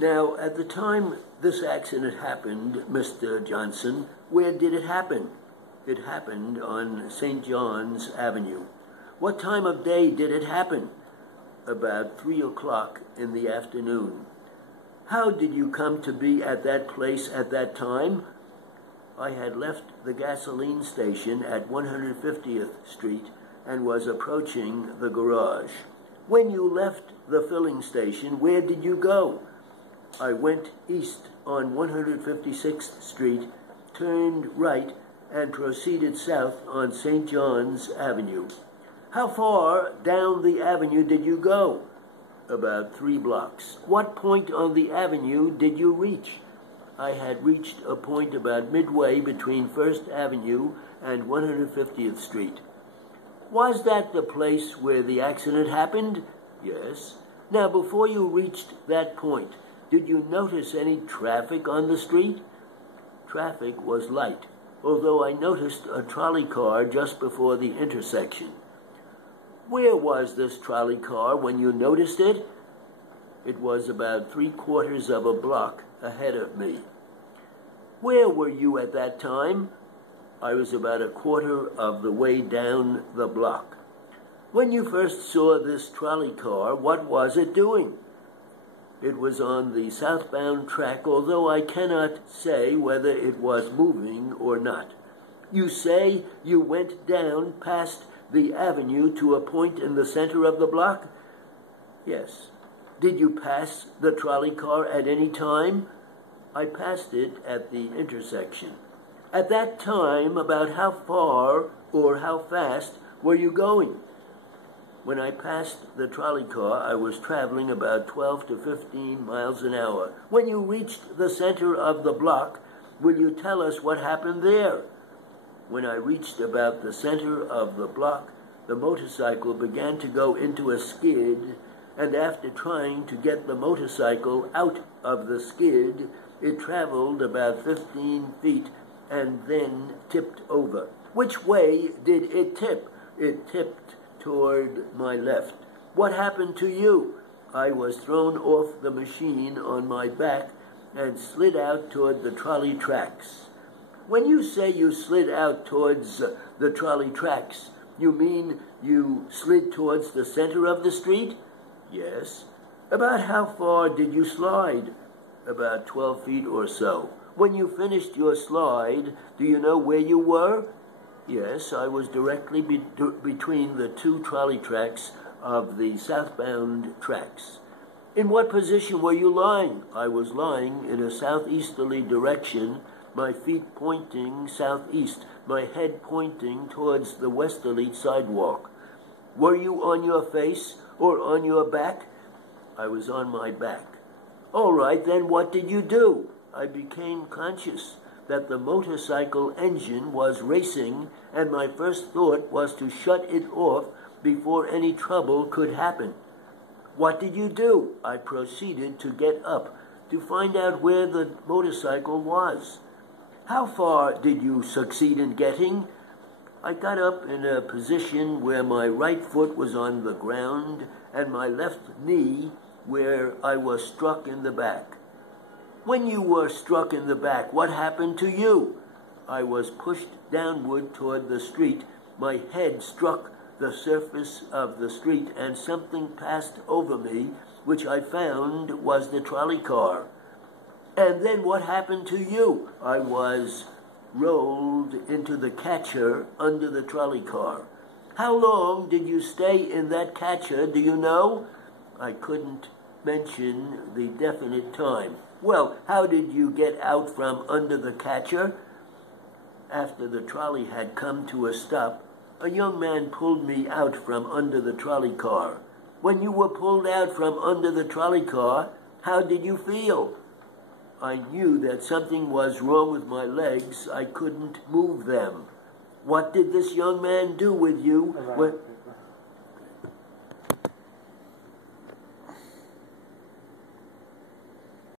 Now, at the time this accident happened, Mr. Johnson, where did it happen? It happened on St. John's Avenue. What time of day did it happen? About 3 o'clock in the afternoon. How did you come to be at that place at that time? I had left the gasoline station at 150th Street and was approaching the garage. When you left the filling station, where did you go? I went east on 156th Street, turned right, and proceeded south on St. John's Avenue. How far down the avenue did you go? About 3 blocks. What point on the avenue did you reach? I had reached a point about midway between 1st Avenue and 150th Street. Was that the place where the accident happened? Yes. Now, before you reached that point, did you notice any traffic on the street? Traffic was light, although I noticed a trolley car just before the intersection. Where was this trolley car when you noticed it? It was about 3/4 of a block ahead of me. Where were you at that time? I was about 1/4 of the way down the block. When you first saw this trolley car, what was it doing? It was on the southbound track, although I cannot say whether it was moving or not. You say you went down past the avenue to a point in the center of the block? Yes. Did you pass the trolley car at any time? I passed it at the intersection. At that time, about how far or how fast were you going? When I passed the trolley car, I was traveling about 12 to 15 miles an hour. When you reached the center of the block, will you tell us what happened there? When I reached about the center of the block, the motorcycle began to go into a skid, and after trying to get the motorcycle out of the skid, it traveled about 15 feet and then tipped over. Which way did it tip? It tipped toward my left. What happened to you? I was thrown off the machine on my back and slid out toward the trolley tracks. When you say you slid out towards the trolley tracks, you mean you slid towards the center of the street? Yes. About how far did you slide? About 12 feet or so. When you finished your slide, do you know where you were? Yes, I was directly between the 2 trolley tracks of the southbound tracks. In what position were you lying? I was lying in a southeasterly direction, my feet pointing southeast, my head pointing towards the westerly sidewalk. Were you on your face or on your back? I was on my back. All right, then what did you do? I became conscious that the motorcycle engine was racing, and my first thought was to shut it off before any trouble could happen. What did you do? I proceeded to get up to find out where the motorcycle was. How far did you succeed in getting? I got up in a position where my right foot was on the ground and my left knee where I was struck in the back. When you were struck in the back, what happened to you? I was pushed downward toward the street. My head struck the surface of the street and something passed over me, which I found was the trolley car. And then what happened to you? I was rolled into the catcher under the trolley car. How long did you stay in that catcher, do you know? I couldn't mention the definite time. Well, how did you get out from under the catcher? After the trolley had come to a stop, a young man pulled me out from under the trolley car. When you were pulled out from under the trolley car, how did you feel? I knew that something was wrong with my legs. I couldn't move them. What did this young man do with you?